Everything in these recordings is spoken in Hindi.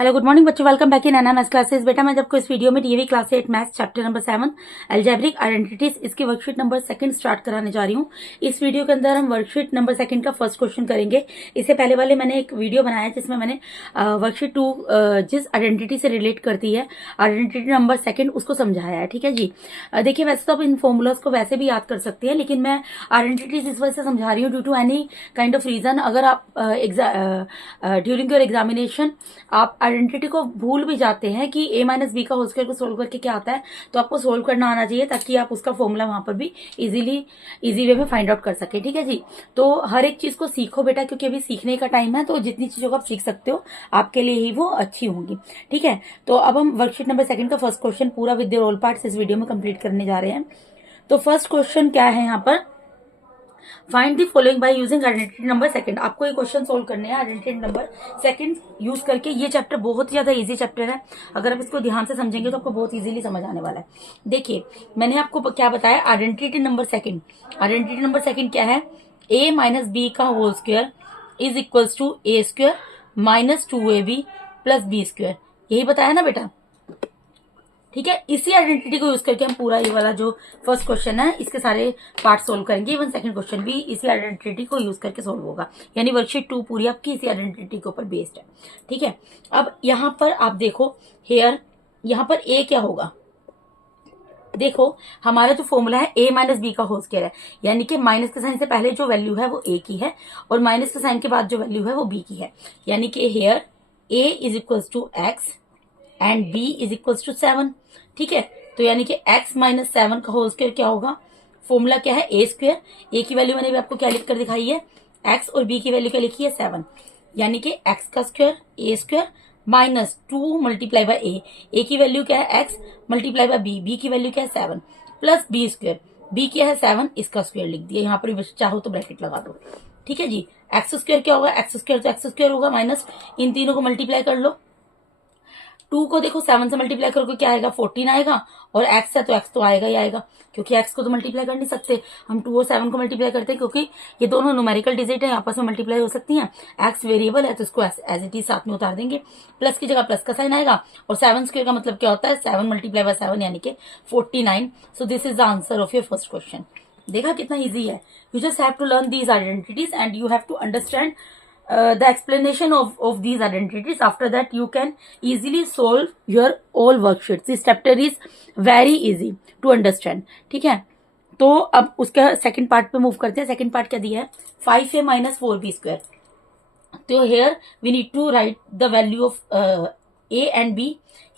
हेलो गुड मॉर्निंग बच्चों, welcome back in NMS classes. बेटा मैं आपको इस वीडियो में TV class 8 maths chapter number 7 algebraic identities इसकी वर्कशीट नंबर 2 स्टार्ट कराने जा रही हूँ। इस वीडियो के अंदर हम वर्कशीट नंबर 2 का फर्स्ट क्वेश्चन करेंगे। इससे पहले वाले मैंने एक वीडियो बनाया जिसमें मैंने वर्कशीट 2 जिस आइडेंटिटी से रिलेट करती है आइडेंटिटी नंबर 2 उसको समझाया है। ठीक है जी। देखिए वैसे तो आप इन फॉर्मूलाज को वैसे भी याद कर सकते हैं, लेकिन मैं आइडेंटिटीज इस वजह से समझा रही हूँ due to any kind of reason. अगर आप ड्यूरिंग योर एग्जामिनेशन आप आइडेंटिटी को भूल भी जाते हैं कि a माइनस बी का होल स्क्वायर को सोल्व करके क्या आता है, तो आपको सोल्व करना आना चाहिए ताकि आप उसका फॉर्मूला वहां पर भी इजी वे में फाइंड आउट कर सके। ठीक है जी। तो हर एक चीज को सीखो बेटा, क्योंकि अभी सीखने का टाइम है, तो जितनी चीजों को आप सीख सकते हो आपके लिए ही वो अच्छी होंगी। ठीक है, तो अब हम वर्कशीट नंबर 2 का फर्स्ट क्वेश्चन पूरा विद ऑल पार्ट्स इस वीडियो में कंप्लीट करने जा रहे हैं। तो फर्स्ट क्वेश्चन क्या है यहाँ पर, find the following by using identity number 2। आपको ये क्वेश्चन सोल्व करने हैं आइडेंटिटी नंबर 2 यूज करके। ये चैप्टर बहुत ही ज्यादा इजी चैप्टर है, अगर आप इसको ध्यान से समझेंगे तो आपको बहुत इजीली समझ आने वाला है। देखिए मैंने आपको क्या बताया, आइडेंटिटी नंबर 2। आइडेंटिटी नंबर 2 क्या है, a माइनस बी का whole square is equals to A square minus 2ab plus B square. यही बताया ना बेटा। ठीक है, इसी आइडेंटिटी को यूज करके हम पूरा ये वाला जो फर्स्ट क्वेश्चन है इसके सारे पार्ट सोल्व करेंगे। इवन सेकंड क्वेश्चन भी इसी आइडेंटिटी को यूज करके सोल्व होगा, यानी वर्कशीट 2 पूरी आपकी इसी आइडेंटिटी के ऊपर बेस्ड है। ठीक है, अब यहाँ पर आप देखो हेयर, यहाँ पर ए क्या होगा, देखो हमारा जो फॉर्मूला है a माइनस बी का होल स्क्वायर है, यानी कि माइनस के साइन से पहले जो वैल्यू है वो a की है और माइनस के साइन के बाद जो वैल्यू है वो b की है, यानी कि here a is equals to X and b is equals to 7। ठीक है, तो यानी कि x माइनस 7 का होल स्क्वायर क्या होगा, फॉर्मूला क्या है ए स्क्वायर, ए की वैल्यू मैंने भी आपको क्या लिख कर दिखाई है x और b की वैल्यू क्या लिखी है 7, यानी कि x का square A square minus 2 multiply by A की वैल्यू क्या है x मल्टीप्लाई बाय बी की वैल्यू क्या है 7 प्लस बी स्क्वायर, बी क्या है 7, इसका स्क्वायर लिख दिया। यहाँ पर चाहो तो ब्रैकेट लगा दो। ठीक है जी, एक्स स्क्वायर क्या होगा, एक्स स्क्वायर तो एक्स स्क्वायर होगा माइनस इन तीनों को मल्टीप्लाई कर लो। 2 को देखो 7 से मल्टीप्लाई करोगे क्या आएगा 14 आएगा, और x है तो x तो आएगा ही आएगा, क्योंकि x को तो मल्टीप्लाई कर नहीं सकते हम। 2 और 7 को मल्टीप्लाई करते हैं क्योंकि ये दोनों न्यूमेरिकल डिजिट है, आपस में मल्टीप्लाई हो सकती हैं। x वेरिएबल है तो इसको एज इट इज साथ में उतार देंगे, प्लस की जगह प्लस का साइन आएगा, और 7 स्क्वायर का मतलब क्या होता है 7 मल्टीप्लाई बाय 7 यानी कि 49। So this is the answer of your first question. देखा कितना ईजी है। You just have to learn these identities and you have to understand the explanation of these identities. After that you can easily solve your all worksheets. This chapter is very easy to understand. ठीक है, तो अब उसका सेकंड पार्ट पे मूव करते हैं। सेकंड पार्ट क्या दिया है, 5a माइनस 4b स्क्वायर। तो here we need to write the value of a and b.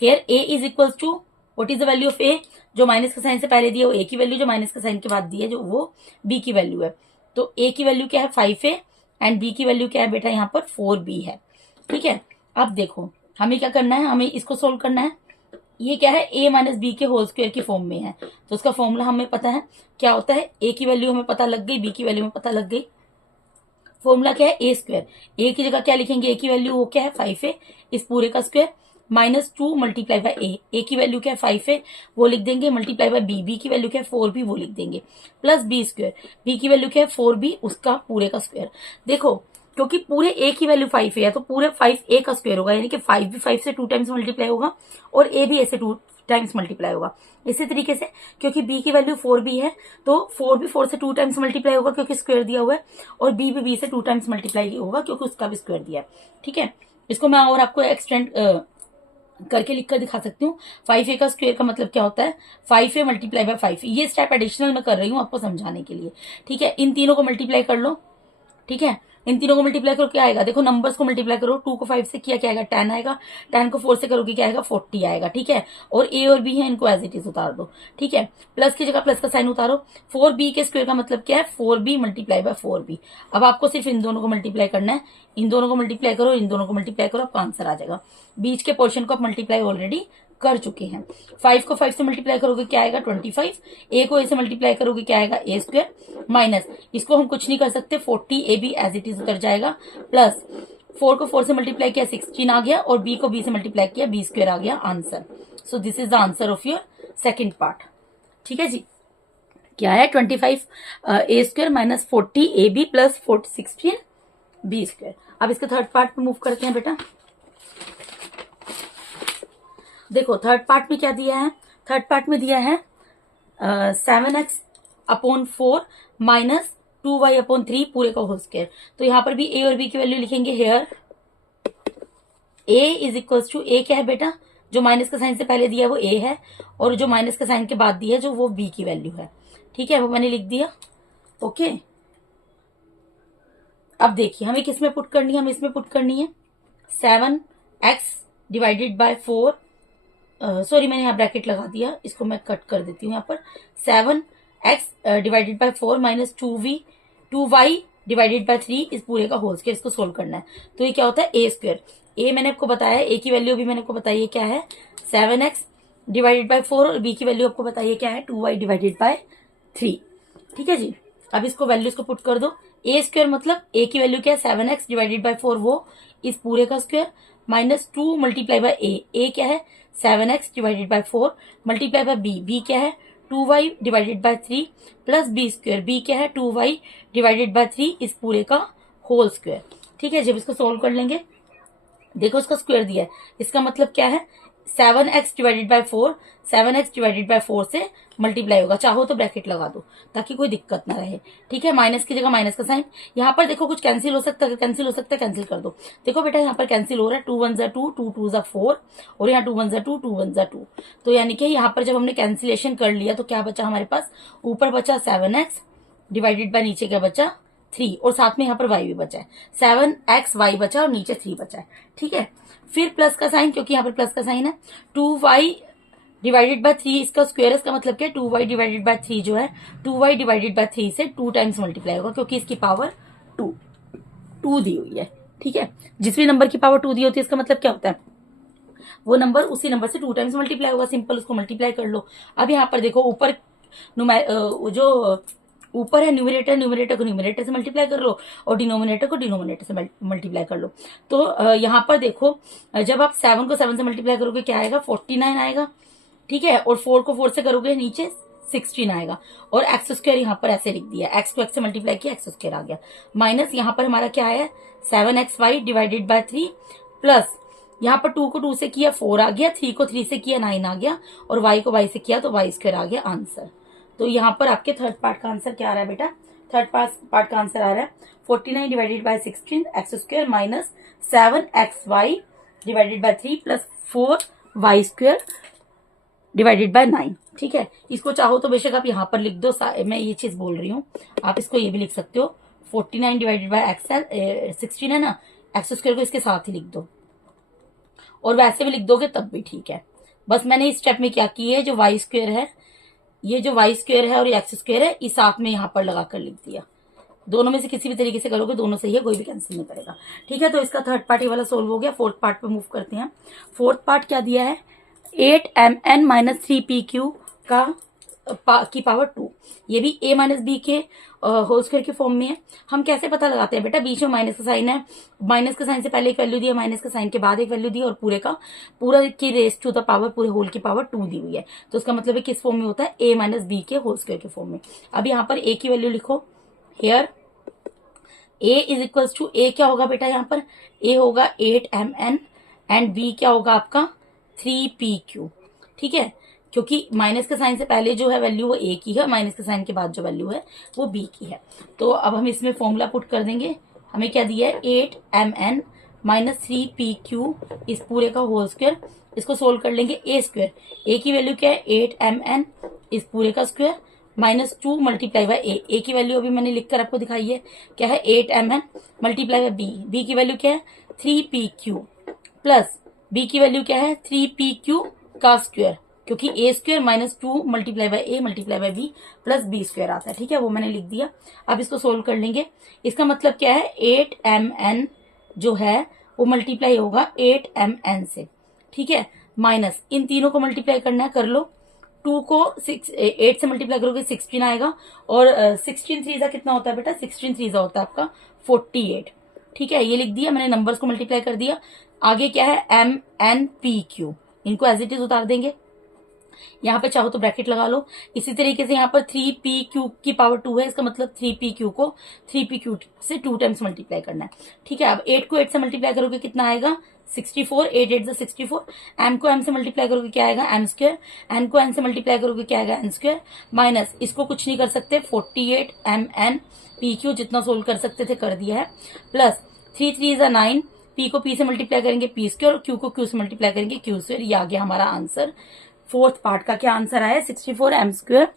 Here a is equals to what is the value of a, जो माइनस के साइन से पहले दिया वो a की वैल्यू, जो माइनस के साइन के बाद दी है जो वो b की वैल्यू है। तो a की वैल्यू क्या है 5a एंड बी की वैल्यू क्या है बेटा यहाँ पर 4b है। ठीक है, अब देखो हमें क्या करना है, हमें इसको सोल्व करना है। ये क्या है a माइनस बी के होल स्क्वायर की फॉर्म में है, तो उसका फॉर्मूला हमें पता है क्या होता है, a की वैल्यू हमें पता लग गई, b की वैल्यू हमें पता लग गई। फॉर्मूला क्या है ए स्क्वायर, a की जगह क्या लिखेंगे, a की वैल्यू वो क्या है 5a, इस पूरे का square minus 2 multiply by A की वैल्यू क्या है 5 वो लिख देंगे, मल्टीप्लाई बाय बी की वैल्यू क्या है 4b वो लिख देंगे, प्लस बी स्क्वायर, बी की वैल्यू क्या है 4b उसका पूरे का स्क्वायर। देखो क्योंकि पूरे a की वैल्यू 5 है तो पूरे 5a का स्क्वायर होगा, यानी कि 5 भी 5 से 2 टाइम्स मल्टीप्लाई होगा और a भी ऐसे 2 टाइम्स मल्टीप्लाई होगा। इसी तरीके से क्योंकि b की वैल्यू 4b है तो 4 भी 4 से 2 टाइम्स मल्टीप्लाई होगा क्योंकि स्क्वायर दिया हुआ है, और b भी b से 2 टाइम्स मल्टीप्लाई होगा क्योंकि उसका भी स्क्वायर दिया है। ठीक है, इसको मैं और आपको एक्सटेंड करके लिखकर दिखा सकती हूँ। 5a का स्क्वायर का मतलब क्या होता है 5a मल्टीप्लाई बाय 5, ये स्टेप एडिशनल मैं कर रही हूँ आपको समझाने के लिए। ठीक है, इन तीनों को मल्टीप्लाई कर लो। ठीक है, इन तीनों को मल्टीप्लाई करो क्या आएगा, देखो नंबर्स को मल्टीप्लाई करो, 2 को 5 से किया क्या आएगा 10 आएगा, 10 को 4 से करोगे क्या आएगा 40 आएगा। ठीक है, और a और b है इनको एज इट इज उतार दो। ठीक है, प्लस की जगह प्लस का साइन उतारो, 4b के स्क्वायर का मतलब क्या है 4b मल्टीप्लाई बाय 4b। अब आपको सिर्फ इन दोनों को मल्टीप्लाई करना है, इन दोनों को मल्टीप्लाई करो, इन दोनों को मल्टीप्लाई करो, आपका आंसर आ जाएगा। बीच के पोर्शन को आप मल्टीप्लाई ऑलरेडी कर चुके हैं। 5 को 5 से मल्टीप्लाई करोगे क्या आएगा 25, a को a से मल्टीप्लाई करोगे क्या आएगा a स्क्वायर, माइनस इसको हम कुछ नहीं कर सकते 40ab एज इट इज उतर जाएगा, प्लस 4 को 4 से मल्टीप्लाई किया 16 आ गया, और b को b से मल्टीप्लाई किया b स्क्वायर आ गया answer. So this is the answer of your second part. ठीक है जी, क्या है 25 a square minus 40ab plus 16 b square. अब इसके थर्ड पार्ट पे मूव करते हैं बेटा। देखो थर्ड पार्ट में क्या दिया है, थर्ड पार्ट में दिया है 7x/4 माइनस 2y/3 पूरे का होल स्क्वायर। तो यहाँ पर भी a और b की वैल्यू लिखेंगे। Here a is equals to, a क्या है बेटा, जो माइनस का साइन से पहले दिया है वो a है, और जो माइनस का साइन के बाद दिया है जो वो b की वैल्यू है। ठीक है, वो मैंने लिख दिया। ओके, अब देखिए हमें किस में पुट करनी है, हमें इसमें पुट करनी है 7x/4, सॉरी मैंने यहाँ ब्रैकेट लगा दिया, इसको मैं कट कर देती हूँ यहाँ पर। 7x/4 माइनस 2y/3 इस पूरे का होल स्क्वायर, इसको सोल्व करना है। तो ये क्या होता है a स्क्वायर। a मैंने आपको बताया, a की वैल्यू भी मैंने आपको बताई है क्या है 7x/4, और b की वैल्यू आपको बताइए क्या है 2y/3। ठीक है जी, अब इसको वैल्यूज को पुट कर दो। a स्क्वायर मतलब a की वैल्यू क्या है 7x/4, वो इस पूरे का square, minus 2 multiply by a क्या है 7x/4 मल्टीप्लाई बाय b क्या है 2y/3 plus b square, b क्या है 2y/3 इस पूरे का होल स्क्वायर। ठीक है, जब इसको सोल्व कर लेंगे, देखो इसका स्क्वायर दिया है, इसका मतलब क्या है 7x/4, 7x/4 से मल्टीप्लाई होगा। चाहो तो ब्रैकेट लगा दो ताकि कोई दिक्कत ना रहे। ठीक है, माइनस की जगह माइनस का साइन। यहाँ पर देखो कुछ कैंसिल हो सकता है, कैंसिल हो सकता है, कैंसिल कर दो। देखो बेटा यहाँ पर कैंसिल हो रहा है, 2 1 जा 2, 2 2 जा 4, और यहाँ 2 1 जा 2, 2 1 जा 2। तो यानी कि यहाँ पर जब हमने कैंसिलेशन कर लिया तो क्या बचा हमारे पास, ऊपर बचा 7x डिवाइडेड बाय नीचे क्या बचा 3, और साथ में यहाँ पर y भी बचा है, 7xy बचा और नीचे 3 बचा है। ठीक है, फिर प्लस का साइन, क्योंकि यहाँ पर प्लस का साइन है, 2y/3 इसका स्क्वायर, इसका मतलब क्या है 2y/3 जो है 2y/3 से 2 टाइम्स मल्टीप्लाई होगा, क्योंकि इसकी पावर 2 दी हुई है। ठीक है, जिस भी नंबर की पावर 2 दी होती है इसका मतलब क्या होता है, वो नंबर उसी नंबर से 2 टाइम्स मल्टीप्लाई होगा। सिंपल, उसको मल्टीप्लाई कर लो। अब यहाँ पर देखो ऊपर जो ऊपर है न्यूमरेटर, न्यूमरेटर को न्यूमरेटर से मल्टीप्लाई कर लो, और डिनोमिनेटर को डिनोमिनेटर से मल्टीप्लाई कर लो। तो यहाँ पर देखो जब आप 7 को 7 से मल्टीप्लाई करोगे क्या आएगा 49 आएगा। ठीक है, और 4 को 4 से करोगे नीचे 16 आएगा, और एक्स स्क्वायर यहाँ पर ऐसे लिख दिया, एक्स को एक्स से मल्टीप्लाई किया, एक्स स्क्वायर आ गया, माइनस यहाँ पर हमारा क्या है 7xy/3 प्लस यहाँ पर 2 को 2 से किया 4 आ गया, 3 को 3 से किया 9 आ गया, और y को y से किया तो y स्क्वायर आ गया आंसर। तो यहाँ पर आपके थर्ड पार्ट का आंसर क्या आ रहा है बेटा, थर्ड पार्ट का आंसर आ रहा है 49 divided by 16 x square minus 7xy/3 plus 4y square divided by 9। ठीक है, इसको चाहो तो बेशक आप यहाँ पर लिख दो, मैं ये चीज बोल रही हूँ, आप इसको ये भी लिख सकते हो 49 डिवाइडेड बाय एक्स 16 है ना, एक्स स्क्वायर को इसके साथ ही लिख दो, और वैसे भी लिख दोगे तब भी ठीक है। बस मैंने इस स्टेप में क्या किया है, जो वाई स्क्वायर है, ये जो वाई स्क्वायर है और ये एक्स स्क्वायर है, इस साथ में यहाँ पर लगाकर लिख दिया। दोनों में से किसी भी तरीके से करोगे दोनों सही है, कोई भी कैंसिल नहीं करेगा। ठीक है, तो इसका थर्ड पार्ट ये वाला सोल्व हो गया। फोर्थ पार्ट पे मूव करते हैं। फोर्थ पार्ट क्या दिया है 8mn माइनस 3pq की पावर 2। ये भी a माइनस बी के होल स्क्वायर के फॉर्म में है। हम कैसे पता लगाते हैं बेटा, बीच में माइनस का साइन है, माइनस का साइन से पहले एक वैल्यू दिया, माइनस का साइन के बाद एक वैल्यू दी, और पूरा की रेस टू द पावर, पूरे होल की पावर 2 दी हुई है। तो उसका मतलब है किस फॉर्म में होता है, a माइनस बी के होल स्क्वायर के फॉर्म में। अब यहाँ पर a की वैल्यू लिखो, here a is equals to, a क्या होगा बेटा, यहाँ पर a होगा 8mn एंड b क्या होगा आपका 3pq। ठीक है, क्योंकि माइनस के साइन से पहले जो है वैल्यू वो a की है, माइनस के साइन के बाद जो वैल्यू है वो b की है। तो अब हम इसमें फॉर्मूला पुट कर देंगे। हमें क्या दिया है 8mn माइनस 3pq इस पूरे का होल स्क्वायर, इसको सोल्व कर लेंगे। a स्क्वायर, a की वैल्यू क्या है 8mn इस पूरे का square minus 2 multiply by a की वैल्यू अभी मैंने लिखकर आपको दिखाई है क्या है 8mn मल्टीप्लाई बाय b की वैल्यू क्या है 3pq प्लस b की वैल्यू क्या है 3pq का स्क्वायर, क्योंकि a square minus 2 multiply by a multiply by b plus b square आता है। ठीक है, वो मैंने लिख दिया। अब इसको सोल्व कर लेंगे। इसका मतलब क्या है 8mn जो है वो मल्टीप्लाई होगा 8mn से। ठीक है, माइनस इन तीनों को मल्टीप्लाई करना है, कर लो। 2 को 8 से मल्टीप्लाई करोगे 16 आएगा, और 16 3 कितना होता है बेटा, 16 3 होता है आपका 48। ठीक है, ये लिख दिया मैंने, नंबर्स को मल्टीप्लाई कर दिया। आगे क्या है MNPQ, इनको एज इट इज उतार देंगे। यहाँ पे चाहो तो ब्रैकेट लगा लो। इसी तरीके से यहाँ पर 3pq की पावर 2 है, इसका मतलब 3pq को 3pq से 2 टाइम्स मल्टीप्लाई करना है। ठीक है, अब 8 को 8 से मल्टीप्लाई करोगे कितना आएगा 64, 8 8 64। m को m से मल्टीप्लाई करोगे क्या आएगा m स्क्वायर, n को n से मल्टीप्लाई करोगे क्या आएगा n स्क्वायर, माइनस इसको कुछ नहीं कर सकते 48 m n p q, जितना सोल्व कर सकते थे कर दिया है, प्लस 3 3 इज 9, p को p से मल्टीप्लाई करेंगे p स्क्वायर और q को q से मल्टीप्लाई करेंगे q स्क्वायर। ये आ गया हमारा आंसर। फोर्थ पार्ट का क्या आंसर आया, 64 m square,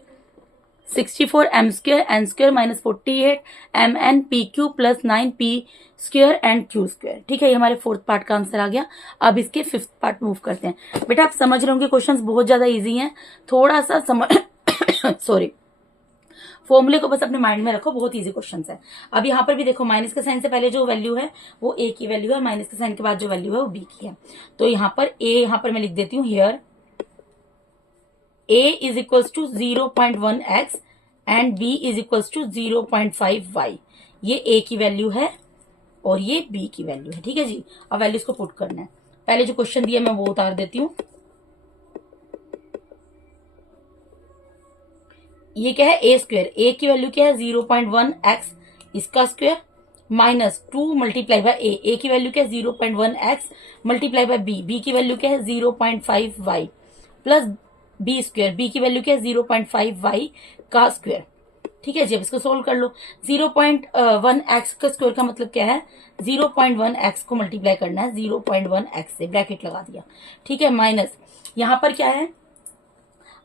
64 m square n square minus 48 m n p q plus 9 p square and q square. ठीक है, ये हमारे फोर्थ पार्ट का आंसर आ गया। अब इसके फिफ्थ पार्ट मूव करते हैं। बेटा आप समझ रहे होंगे क्वेश्चंस बहुत ज्यादा इजी हैं, थोड़ा सा समझ सॉरी, फॉर्मूले को बस अपने माइंड में रखो, बहुत इजी क्वेश्चन है। अब यहाँ पर भी देखो, माइनस के साइन से पहले जो वैल्यू है वो ए की वैल्यू है, माइनस के साइन के बाद जो वैल्यू है वो बी की है। तो यहाँ पर ए, यहाँ पर मैं लिख देती हूँ here a is equals to 0.1 x and b is equals to 0.5 y। ये a की वैल्यू है और ये b की वैल्यू है। ठीक है जी, अब वैल्यूज को पुट करना है। पहले जो क्वेश्चन दिया मैं वो उतार देती हूँ। ये क्या है, a स्क्वायर, a की वैल्यू क्या है 0.1 x, इसका square minus 2 multiply by a की वैल्यू क्या है 0.1 x मल्टीप्लाई बाय b की वैल्यू क्या है 0.5 y plus B square, B की वैल्यू क्या है 0.5 y का स्क्वायर। ठीक है जी, अब इसको सोल्व कर लो। 0.1 x का स्क्वायर का मतलब क्या है, 0.1 x को मल्टीप्लाई करना है 0.1 x से, ब्रैकेट लगा दिया। ठीक है, माइनस यहाँ पर क्या है,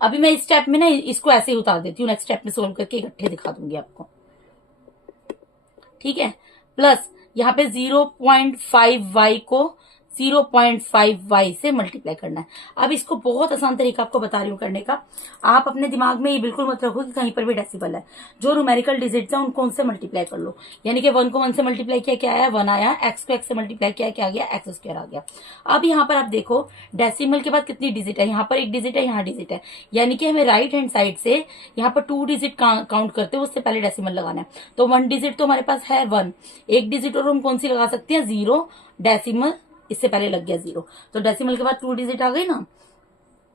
अभी मैं इस स्टेप में ना इसको ऐसे ही उतार देती हूँ, नेक्स्ट स्टेप में सोल्व करके इकट्ठे दिखा दूंगी आपको। ठीक है, प्लस यहाँ पे 0.5 y को 0.5 y से मल्टीप्लाई करना है। अब इसको बहुत आसान तरीका आपको बता रही हूँ करने का। आप अपने दिमाग में ये बिल्कुल मत रखो कि कहीं पर भी डेसिमल है। जो न्यूमेरिकल डिजिट्स है उनको उनसे मल्टीप्लाई कर लो। यानी कि 1 को 1 से मल्टीप्लाई किया क्या आया 1 आया, x को x से मल्टीप्लाई किया क्या आ गया x स्क्वायर आ गया। अब यहाँ पर आप देखो डेसिमल के बाद कितनी डिजिट है, यहाँ पर एक डिजिट है, यहाँ डिजिट है, यानी कि हमें राइट हैंड साइड से यहाँ पर 2 डिजिट काउंट करते हैं, उससे पहले डेसिमल लगाना है। तो 1 डिजिट तो हमारे पास है 1, एक डिजिट और हम कौन सी लगा सकते हैं 0, डेसिमल इससे पहले लग गया 0, तो डेसिमल के बाद 2 डिजिट आ गई ना।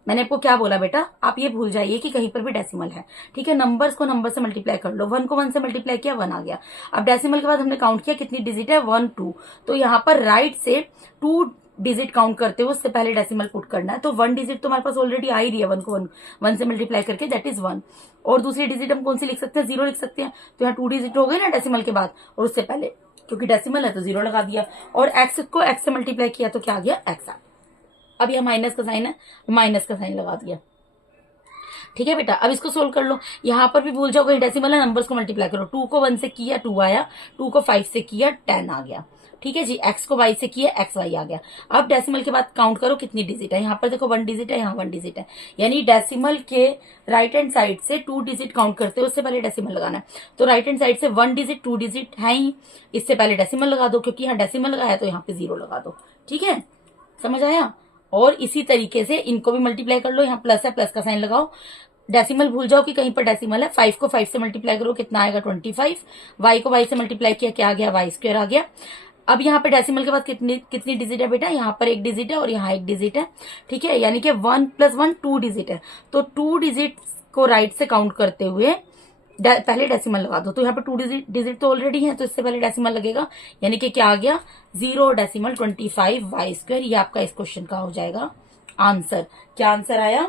मैंने आपको क्या बोला बेटा, आप ये भूल जाइए कि कहीं पर भी डेसिमल है। ठीक है, नंबर्स को नंबर से मल्टीप्लाई कर लो। 1 को 1 से मल्टीप्लाई किया 1 आ गया। अब डेसिमल के बाद हमने काउंट किया कितनी डिजिट है 1 2, तो यहाँ पर राइट से 2 डिजिट काउंट करते हो उससे पहले डेसिमल पुट करना है। तो 1 डिजिट तो हमारे पास ऑलरेडी आ ही रही है 1 को 1 से मल्टीप्लाई करके, दैट इज 1। और दूसरी डिजिट हम कौन सी लिख सकते हैं 0 लिख सकते हैं। तो यहाँ 2 डिजिट हो गए ना डेसिमल के बाद, और उससे पहले क्योंकि डेसिमल है तो 0 लगा दिया, और x को x से मल्टीप्लाई किया तो क्या आ गया x आ। अब यह माइनस का साइन है, माइनस का साइन लगा दिया। ठीक है बेटा, अब इसको सोल्व कर लो। यहाँ पर भी भूल जाओ कहीं डेसिमल है, नंबर्स को मल्टीप्लाई करो। 2 को 1 से किया 2 आया, 2 को 5 से किया 10 आ गया। ठीक है जी, x को y से किया x y आ गया। अब डेसिमल के बाद काउंट करो कितनी डिजिट है। यहाँ पर देखो 1 डिजिट है, यहाँ 1 डिजिट है, यानी डेसिमल के राइट हैंड साइड से 2 डिजिट काउंट करते हो उससे पहले डेसिमल लगाना है। तो राइट हैंड साइड से 1 डिजिट 2 डिजिट है ही, इससे पहले डेसिमल लगा दो, क्योंकि यहाँ डेसिमल लगाया तो यहाँ पे 0 लगा दो। ठीक है, समझ आया। और इसी तरीके से इनको भी मल्टीप्लाई कर लो। यहाँ प्लस है, प्लस का साइन लगाओ। डेसिमल भूल जाओ कि कहीं पर डेसिमल है। 5 को 5 से मल्टीप्लाई करो कितना आएगा 25, y को y से मल्टीप्लाई किया क्या आ गया y स्क्वायर आ गया। अब यहाँ पे डेसिमल के बाद कितनी डिजिट है बेटा, यहाँ पर एक डिजिट है और यहाँ एक डिजिट है। ठीक है, यानी कि 1 + 1 2 डिजिट है। तो 2 डिजिट को राइट से काउंट करते हुए पहले डेसिमल लगा दो। तो यहाँ पे 2 डिजिट तो ऑलरेडी है, तो इससे पहले डेसिमल लगेगा, यानी कि क्या आ गया 0.25 y स्क्वायर। ये आपका इस क्वेश्चन का हो जाएगा आंसर। क्या आंसर आया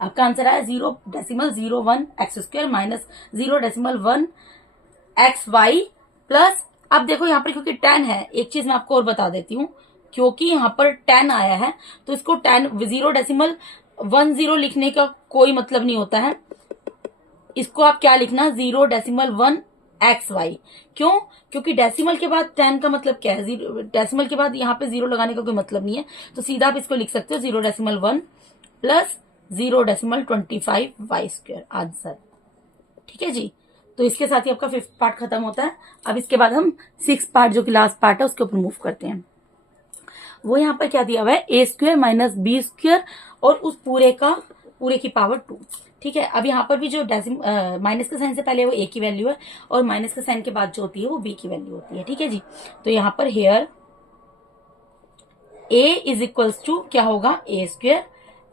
आपका, आंसर आया 0.01 x square minus 0.1 x y plus. अब देखो यहाँ पर क्योंकि 10 है, एक चीज मैं आपको और बता देती हूँ, क्योंकि यहाँ पर 10 आया है तो इसको 0.10 लिखने का कोई मतलब नहीं होता है। इसको आप क्या लिखना 0.1 XY। क्यों, क्योंकि डेसिमल के बाद 10 का मतलब क्या है, डेसिमल के बाद यहाँ पे 0 लगाने का कोई मतलब नहीं है, तो सीधा आप इसको लिख सकते हो 0.1 प्लस 0.25 y स्क्वायर आंसर। ठीक है जी, तो इसके साथ ही आपका 5th पार्ट खत्म होता है। अब इसके बाद हम 6th पार्ट जो कि लास्ट पार्ट है उसके ऊपर मूव करते हैं। वो यहाँ पर क्या दिया हुआ है a square minus B square और उस पूरे की पावर 2। ठीक है, अब यहाँ पर भी जो माइनस के साइन से पहले वो a की वैल्यू है और माइनस के साइन के बाद जो होती है वो b की वैल्यू होती है। ठीक है जी, तो यहाँ पर here a is equals to क्या होगा a square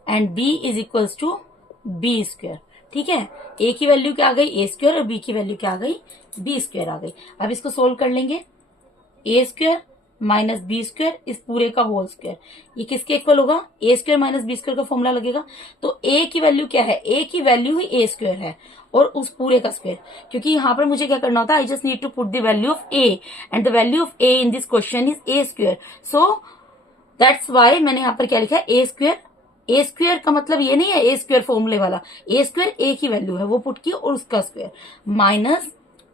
and b is equals to b square. ठीक है, a की वैल्यू क्या आ गई a स्क्वायर और b की वैल्यू क्या आ गई b स्क्वायर आ गई। अब इसको सोल्व कर लेंगे। a square minus B square इस पूरे का होल स्क्वायर। ये किसके इक्वल होगा? A square minus B square का फॉर्मूला लगेगा। तो ए की वैल्यू क्या है? ए की वैल्यू ही ए स्क्वायर है और उस पूरे का स्क्वायर, क्योंकि यहां पर मुझे क्या करना होता है, I just need to put the value of A and the value of A in this question is A square. So that's why मैंने यहां पर क्या लिखा है? ए स्क्वायर। ए स्क्वायर का मतलब ये नहीं है ए स्क्वायर फॉर्मूले वाला, ए स्क्वायर ए की वैल्यू है वो पुट की और उसका square minus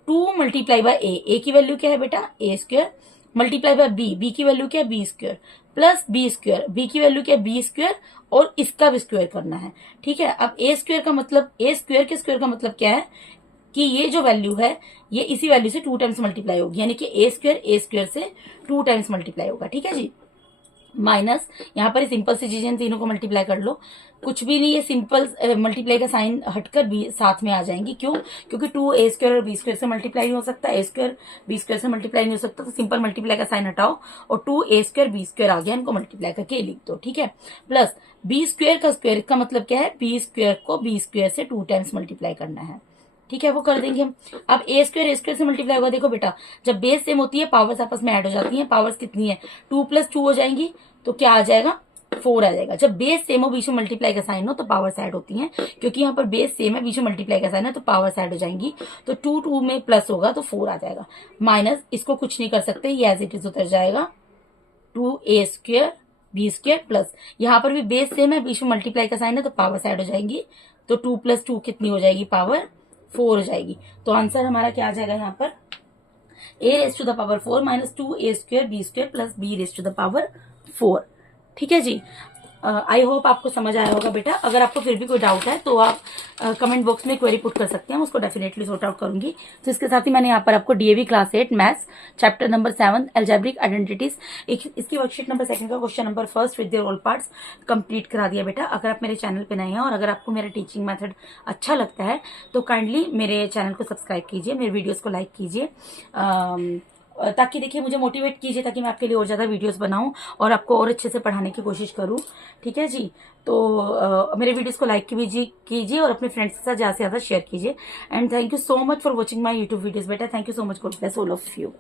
2 multiply by A की वैल्यू क्या है बेटा? A square multiply by B की वैल्यू क्या है? B square plus B square, B की वैल्यू क्या है? बी स्क्वायर और इसका भी स्क्वायर करना है। ठीक है, अब ए स्क्वायर का मतलब, ए स्क्वायर के स्क्वायर का मतलब क्या है कि ये जो वैल्यू है ये इसी वैल्यू से 2 टाइम्स मल्टीप्लाई होगी, यानी कि ए स्क्वायर से 2 टाइम्स मल्टीप्लाई होगा। ठीक है जी, माइनस यहाँ पर सिंपल सी चीजें तीनों को मल्टीप्लाई कर लो, कुछ भी नहीं है, सिंपल मल्टीप्लाई का साइन हटकर बी साथ में आ जाएंगी। क्यों? क्योंकि 2 ए स्क्वायर और बी स्क्वायर से मल्टीप्लाई नहीं हो सकता, ए स्क्वायर बी स्क्वायर से मल्टीप्लाई नहीं हो सकता, तो सिंपल मल्टीप्लाई का साइन हटाओ और 2 ए स्क्वायर बी स्क्वायर आ गया, इनको मल्टीप्लाई करके लिख दो। ठीक है, प्लस बी स्क्वायर का स्क्वायर, इसका मतलब क्या है? बी स्क्वायर को बी स्क्वायर से 2 टाइम्स मल्टीप्लाई करना है। ठीक है, वो कर देंगे हम। अब ए स्क्वायर से मल्टीप्लाई होगा। देखो बेटा, जब बेस सेम होती है पावर्स आपस में ऐड हो जाती हैं। पावर्स कितनी है? 2 + 2 हो जाएंगी, तो क्या आ जाएगा? 4 आ जाएगा। जब बेस सेम हो, बीच में मल्टीप्लाई का साइन हो, तो पावर्स ऐड होती हैं। क्योंकि यहाँ पर बेस सेम है, बीच में मल्टीप्लाई का साइन है, तो पावर्स ऐड हो जाएंगी। तो 2 में प्लस होगा तो 4 आ जाएगा। माइनस, इसको कुछ नहीं कर सकते, ये एज इट इज उतर जाएगा। 2a square B square plus, यहाँ पर भी बेस सेम है, बीच में मल्टीप्लाई का साइन है, तो पावर्स ऐड हो जाएंगी। तो 2 + 2 कितनी हो जाएगी? पावर 4 हो जाएगी। तो आंसर हमारा क्या आ जाएगा यहाँ पर? a⁴ minus 2a square B square plus b⁴। ठीक है जी, आई होप आपको समझ आया होगा बेटा। अगर आपको फिर भी कोई डाउट है तो आप कमेंट बॉक्स में क्वेरी पुट कर सकते हैं, उसको डेफिनेटली सॉर्ट आउट करूंगी। तो इसके साथ ही मैंने यहाँ पर आपको DAV class 8 maths chapter number 7 algebraic identities इसकी वर्कशीट नंबर 2 का question number 1 with their all parts complete करा दिया बेटा। अगर आप मेरे चैनल पे नए हैं और अगर आपको मेरा टीचिंग मेथड अच्छा लगता है तो काइंडली मेरे चैनल को सब्सक्राइब कीजिए, मेरे वीडियोज को लाइक कीजिए, ताकि देखिए मुझे मोटिवेट कीजिए, ताकि मैं आपके लिए और ज्यादा वीडियोस बनाऊं और आपको और अच्छे से पढ़ाने की कोशिश करूं। ठीक है जी, तो मेरे वीडियोस को लाइक कीजिए और अपने फ्रेंड्स के साथ ज्यादा से ज्यादा शेयर कीजिए। And thank you so much for watching my YouTube videos बेटा। Thank you so much, god bless all of you.